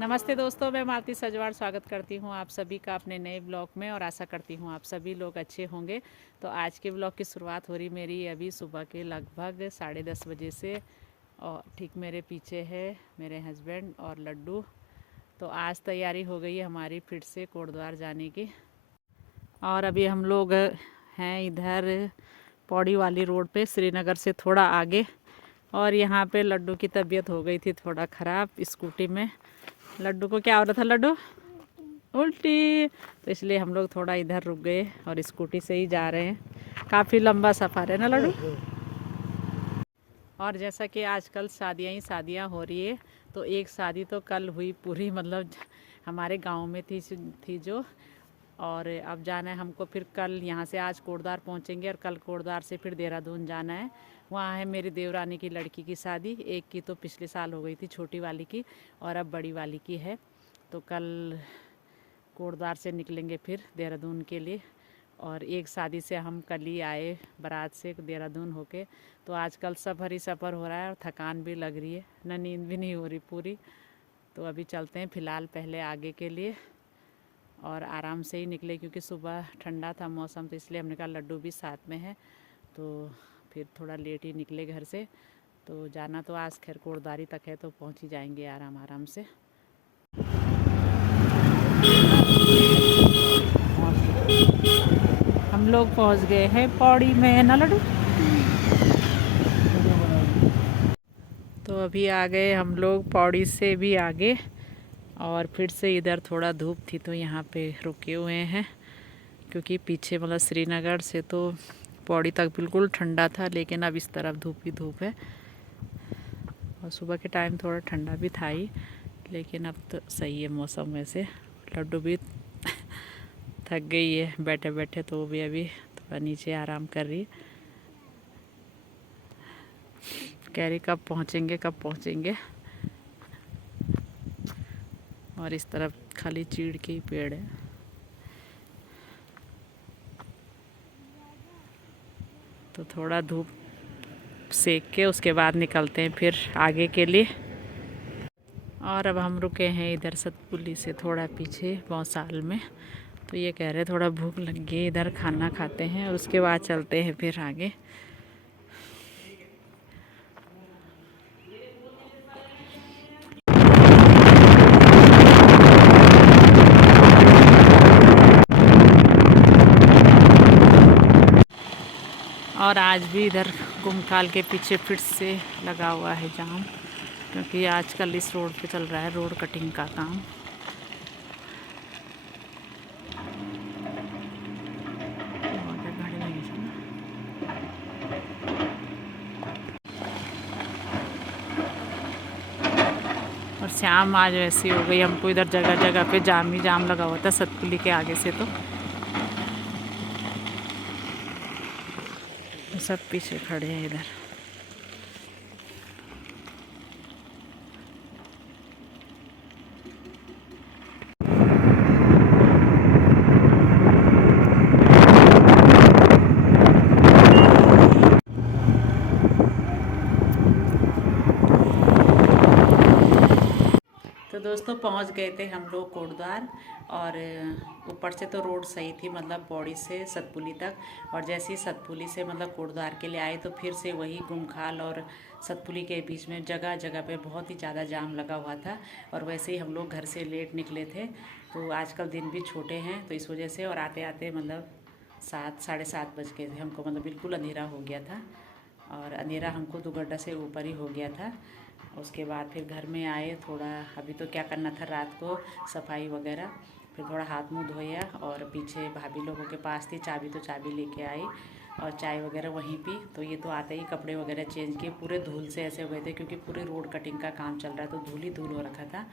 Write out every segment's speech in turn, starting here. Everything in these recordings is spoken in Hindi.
नमस्ते दोस्तों, मैं मालती सजवाड़ स्वागत करती हूँ आप सभी का अपने नए ब्लॉग में और आशा करती हूँ आप सभी लोग अच्छे होंगे। तो आज के ब्लॉग की शुरुआत हो रही मेरी अभी सुबह के लगभग 10:30 बजे से। और ठीक मेरे पीछे है मेरे हस्बैंड और लड्डू। तो आज तैयारी हो गई है हमारी फिर से कोटद्वार जाने की। और अभी हम लोग हैं इधर पौड़ी वाली रोड पे, श्रीनगर से थोड़ा आगे। और यहाँ पे लड्डू की तबीयत हो गई थी थोड़ा ख़राब स्कूटी में। लड्डू को क्या हो रहा था लड्डू? उल्टी। तो इसलिए हम लोग थोड़ा इधर रुक गए और स्कूटी से ही जा रहे हैं। काफ़ी लंबा सफ़र है ना लड्डू? और जैसा कि आजकल शादियाँ ही शादियाँ हो रही है, तो एक शादी तो कल हुई पूरी, मतलब हमारे गांव में थी जो। और अब जाना है हमको फिर कल यहाँ से। आज कोटद्वार पहुँचेंगे और कल कोटद्वार से फिर देहरादून जाना है। वहाँ है मेरी देवरानी की लड़की की शादी। एक की तो पिछले साल हो गई थी, छोटी वाली की, और अब बड़ी वाली की है। तो कल कोटद्वार से निकलेंगे फिर देहरादून के लिए। और एक शादी से हम कल ही आए बारात से देहरादून होके। तो आजकल सफ़र ही सफ़र हो रहा है और थकान भी लग रही है ना, नींद भी नहीं हो रही पूरी। तो अभी चलते हैं फ़िलहाल पहले आगे के लिए और आराम से ही निकले, क्योंकि सुबह ठंडा था मौसम, तो इसलिए हमने कहा लड्डू भी साथ में है तो फिर थोड़ा लेट ही निकले घर से। तो जाना तो आज खैर कोटद्वार तक है, तो पहुंच ही जाएंगे आराम आराम से। हम लोग पहुंच गए हैं पौड़ी में ना लड्डू। तो अभी आ गए हम लोग पौड़ी से भी आगे। और फिर से इधर थोड़ा धूप थी तो यहाँ पे रुके हुए हैं, क्योंकि पीछे मतलब श्रीनगर से तो पौड़ी तक बिल्कुल ठंडा था, लेकिन अब इस तरफ धूप ही धूप है। और सुबह के टाइम थोड़ा ठंडा भी था ही, लेकिन अब तो सही है मौसम। वैसे लड्डू भी थक गई है बैठे बैठे, तो वो भी अभी थोड़ा नीचे आराम कर रही है। कह रही कब पहुँचेंगे कब पहुँचेंगे। और इस तरफ खाली चीड़ के ही पेड़ है। तो थोड़ा धूप सेक के उसके बाद निकलते हैं फिर आगे के लिए। और अब हम रुके हैं इधर सतपुली से थोड़ा पीछे भौसाल में। तो ये कह रहे थोड़ा भूख लगी है, इधर खाना खाते हैं और उसके बाद चलते हैं फिर आगे। और आज भी इधर गुमखाल के पीछे फिर से लगा हुआ है जाम, क्योंकि आजकल इस रोड पे चल रहा है रोड कटिंग का काम। और शाम आज ऐसी हो गई, हमको इधर जगह जगह पे जाम ही जाम लगा हुआ था सतपुली के आगे से। तो सब पीछे खड़े हैं इधर। तो दोस्तों पहुंच गए थे हम लोग कोटद्वार। और ऊपर से तो रोड सही थी, मतलब पौड़ी से सतपुली तक। और जैसे ही सतपुली से मतलब कोटद्वार के लिए आए, तो फिर से वही गुमखाल और सतपुली के बीच में जगह जगह पे बहुत ही ज़्यादा जाम लगा हुआ था। और वैसे ही हम लोग घर से लेट निकले थे, तो आजकल दिन भी छोटे हैं तो इस वजह से। और आते आते मतलब 7 साढ़े 7 बज गए थे हमको, मतलब बिल्कुल अंधेरा हो गया था। और अंधेरा हमको दुगड्डा से ऊपर ही हो गया था। उसके बाद फिर घर में आए थोड़ा, अभी तो क्या करना था रात को सफाई वगैरह। फिर थोड़ा हाथ मुंह धोया और पीछे भाभी लोगों के पास थी चाबी, तो चाबी लेके आई और चाय वगैरह वहीं पी। तो ये तो आते ही कपड़े वगैरह चेंज किए, पूरे धूल से ऐसे हो गए थे, क्योंकि पूरे रोड कटिंग का काम चल रहा है तो धूल ही धूल हो रखा था।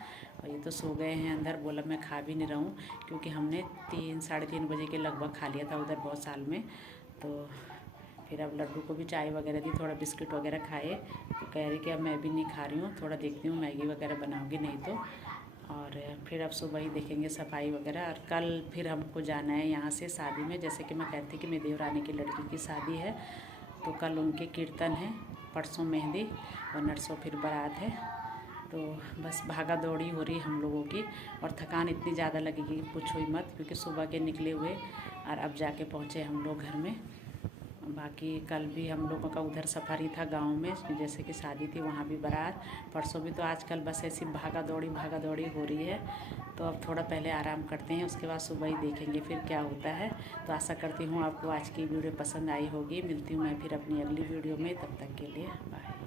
और ये तो सो गए हैं अंदर। बोला मैं खा भी नहीं रहा हूँ, क्योंकि हमने 3 साढ़े 3 बजे के लगभग खा लिया था उधर बहुत साल में। तो फिर अब लड्डू को भी चाय वगैरह दी, थोड़ा बिस्किट वगैरह खाए। तो कह रही कि अब मैं भी नहीं खा रही हूँ, थोड़ा देखती हूँ मैगी वगैरह बनाऊँगी नहीं तो। और फिर अब सुबह ही देखेंगे सफाई वगैरह। और कल फिर हमको जाना है यहाँ से शादी में, जैसे कि मैं कहती कि मेरी देवरानी की लड़की की शादी है। तो कल उनके कीर्तन है, परसों मेहंदी और नरसों फिर बारात है। तो बस भागा दौड़ी हो रही हम लोगों की, और थकान इतनी ज़्यादा लगेगी पूछो ही मत, क्योंकि सुबह के निकले हुए और अब जाके पहुँचे हम लोग घर में। बाकी कल भी हम लोगों का उधर सफ़र ही था गांव में, जैसे कि शादी थी वहाँ भी बारात, परसों भी। तो आजकल बस ऐसी भागा दौड़ी हो रही है। तो अब थोड़ा पहले आराम करते हैं, उसके बाद सुबह ही देखेंगे फिर क्या होता है। तो आशा करती हूँ आपको आज की वीडियो पसंद आई होगी। मिलती हूँ मैं फिर अपनी अगली वीडियो में, तब तक के लिए बाय।